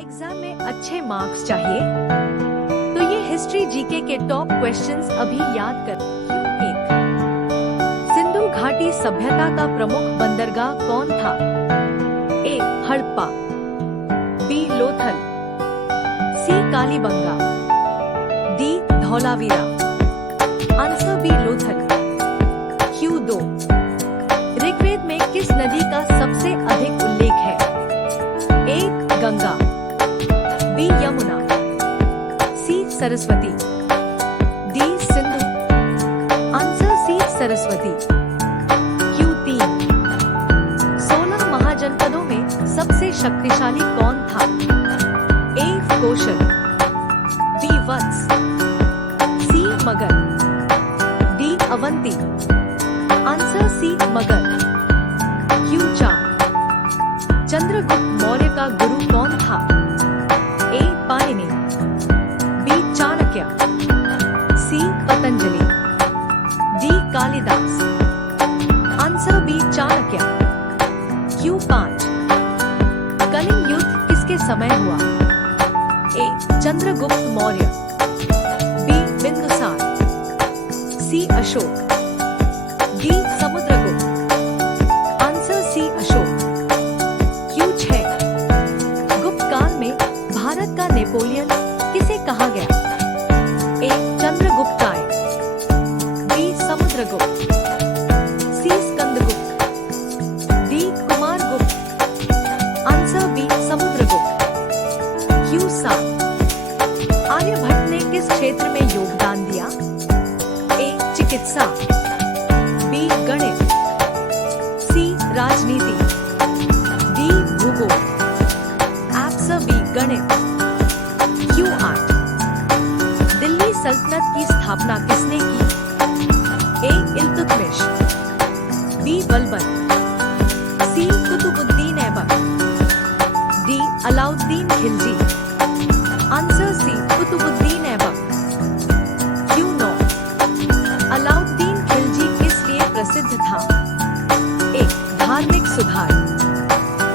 Exam में अच्छे marks चाहिए तो ये हिस्ट्री जीके के टॉप क्वेश्चंस अभी याद कर। एक, सिंधु घाटी सभ्यता का प्रमुख बंदरगाह कौन था? A. Harappa, B. Lothal, C. Kalibanga, D. Dholavira. Answer B. Lothal. Q 2, Rigveda में किस नदी का सबसे अधिक उल्लेख है? A. Ganga, B. Yamuna, C. Saraswati, D. Sindhu. Answer C. Saraswati. Q 3, 16 महाजनपदों में सबसे शक्तिशाली कौन था? A. Kaushal, B. Vatsa, C. Magadha, D. Avanti. Answer C. Magadha. Q 4, Chandragupta Maurya का गुरु कौन था? A. Panini, B. Chanakya, C. Patanjali, D. Kalidas. Answer B. Chanakya. Q 5, Kalinga युद्ध किसके समय हुआ? A. Chandragupta Maurya, B. Bindusar, C. Ashoka, D. Samudragupta. Answer C. Ashoka. Q 6, Gupta काल में भारत का नेपोलियन किसे कहा गया? ए. चंद्रगुप्ताय, B. Samudragupta, C. Skandagupta, D. Kumaragupta. Answer B. Samudragupta. Q 7, Aryabhata ने किस क्षेत्र में योगदान दिया? ए. चिकित्सा, बी. गणित, सी. राजनीति, डी. भूगोल। Answer B. गणित। क्यू 8, दिल्ली सल्तनत की स्थापना किसने की? A. Iltutmish, B. Balban, C. Qutbuddin Aibak, D. Alauddin Khilji. Answer C. Qutbuddin Aibak. Q 9, Alauddin Khilji किस लिए प्रसिद्ध था? ए. धार्मिक सुधार,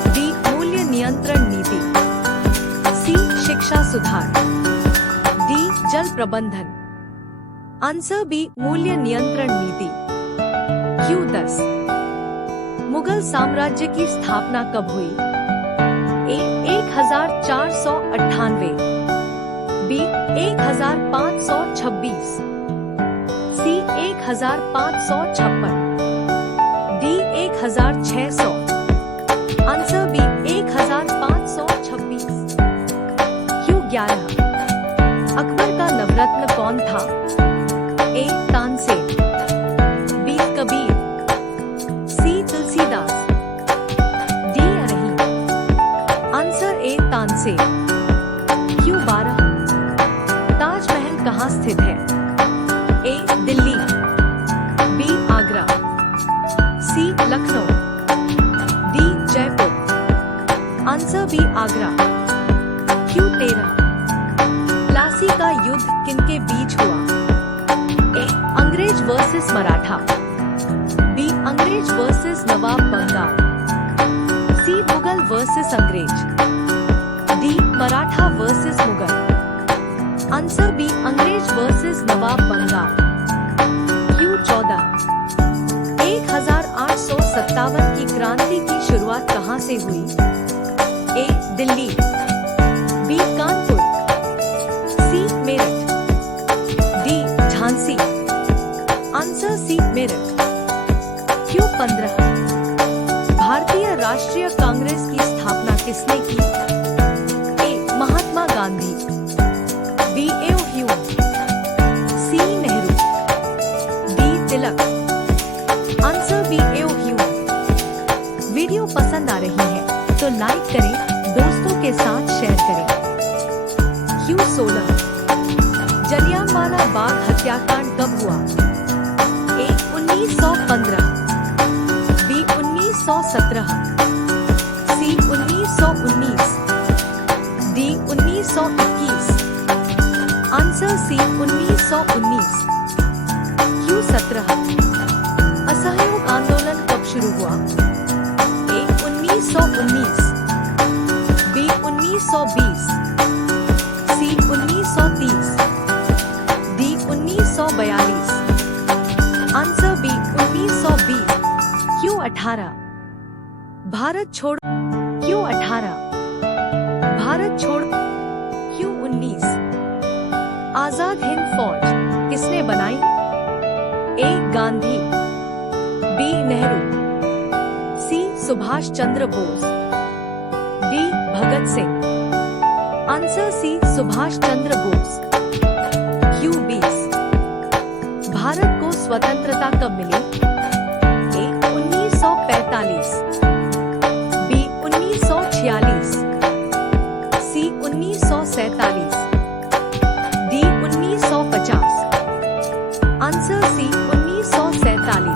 बी. मूल्य नियंत्रण नीति, सी. शिक्षा सुधार, डी. जल प्रबंधन। Answer B. मूल्य नियंत्रण नीति। क्यू 10, मुगल साम्राज्य की स्थापना कब हुई? A. 1498, B. 1526, C. 1556, D. 1600। Answer B. 1526। Q 11, Akbar का नवरत्न कौन था? A. Tansen, B. Kabir, C. Tulsidas, D. Rahim. Answer A. Tansen. Q 12, Taj Mahal कहाँ स्थित है? A. Delhi, B. Agra, C. Lucknow, D. Jaipur. Answer B. Agra. Q 13, Plassey का युद्ध किनके बीच हुआ? ए. अंग्रेज वर्सेस मराठा, बी. अंग्रेज वर्सेस नवाब बंगाल, सी. मुगल वर्सेस अंग्रेज, D. Maratha versus Mughal. Answer B. अंग्रेज वर्सेस नवाब बंगाल। क्यू 14, 1857 की क्रांति की शुरुआत कहाँ से हुई? A. Delhi, B. Kanpur, C. Meerut, D. Jhansi. Answer C. Meerut. Q 15, भारतीय राष्ट्रीय कांग्रेस की स्थापना किसने की? A. Mahatma Gandhi, B. A O Hume, C. Nehru, D. Tilak. Answer B. A O Hume. Video पसंद आ रही है तो लाइक करें, दोस्तों के साथ शेयर करें। क्यू 16, जलियांवाला बाग हत्याकांड कब हुआ? A. 1915, B. 1917, C. 1919, D. 1921। Answer C. 1919। Q 17, असहयोग आंदोलन कब शुरू हुआ? ए. 1919, बी. 1920, 18 भारत छोड़ क्यों 18 भारत छोड़ क्यों 19 आजाद हिंद फौज किसने बनाई? A Gandhi, B Nehru, C Subhash Chandra Bose, D Bhagat Singh. Answer C Subhash Chandra Bose. Q 20 Bharat को स्वतंत्रता कब मिली? A 1945, B 1946, C 1947, D 1950। Answer C 1947।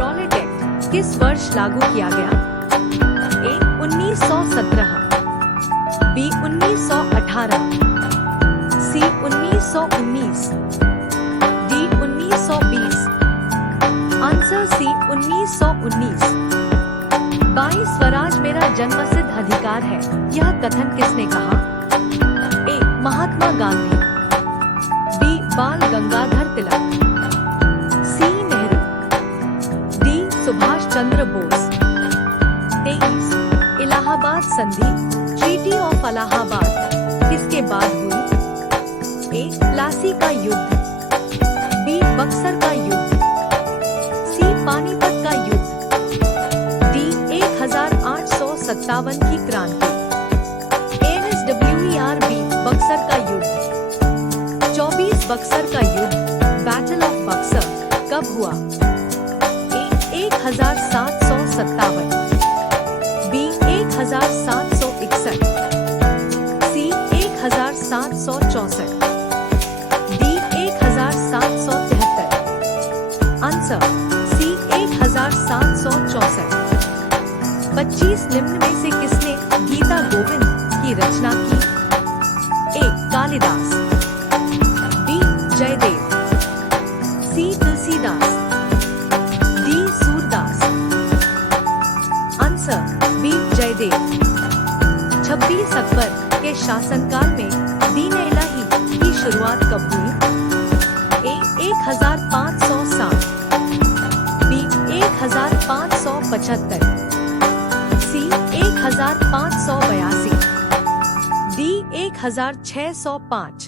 Rowlatt Act किस वर्ष लागू किया गया? A 1917, B 1918, C 1919, D 1920। Answer C 1919। 22 Swaraj मेरा जन्मसिद्ध अधिकार है, यह कथन किसने कहा? ए महात्मा गांधी, बी बाल गंगाधर तिलक, सी नेहरू, डी सुभाष चंद्र बोस। 23 इलाहाबाद संधि ट्रीटी ऑफ इलाहाबाद किसके बाद हुई? ए प्लासी का युद्ध, बी बक्सर का युद्ध, सी पानीपत का युद्ध, डी 1857 की क्रांति। NSWERB बक्सर का युद्ध। 24 बक्सर का युद्ध बैटल ऑफ बक्सर कब हुआ? A 1757, B 1761, C 1764, D 1773। Answer C 1764। 25 निम्न में से किसने गीता गोविंद की रचना की? A Kalidas, B Jayadev, C Tulsidas, D Surdas. Answer B Jayadev. 26 Akbar के शासनकाल में दीन-ए-इलाही की शुरुआत कब हुई? A 1507, B 1575, C 1582, D 1605।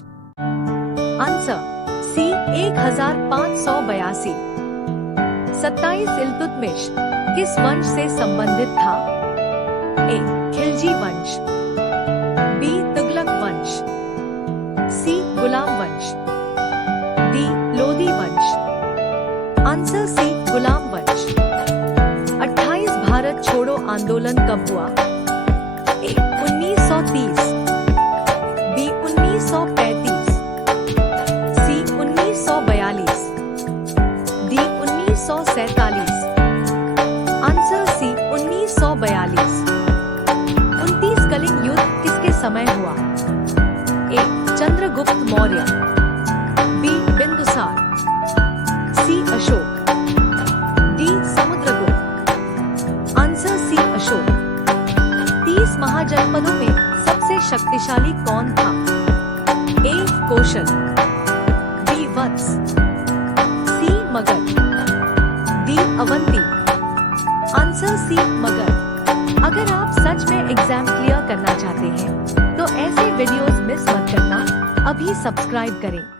Answer C 1582। 27 Iltutmish किस वंश से संबंधित था? ए खिलजी वंश, बी तुगलक वंश, सी गुलाम वंश, डी लोदी वंश। आंसर सी गुलाम वंश। 28 भारत छोड़ो आंदोलन कब हुआ? A 1930, B 1935, C 1942, D 1947। Answer C 1942। 29 Kalinga युद्ध किसके समय हुआ? A Chandragupta Maurya, B Bindusar, C Ashoka, D Samudragupta. Answer C Ashoka. 30 महाजनपदों में सबसे शक्तिशाली कौन था? A Kaushal, B Vatsa, C Magadha, D Avanti. Answer C Magadha. अगर आप सच में एग्जाम क्लियर करना चाहते हैं तो ऐसे वीडियोस मिस मत करना। अभी सब्सक्राइब करें।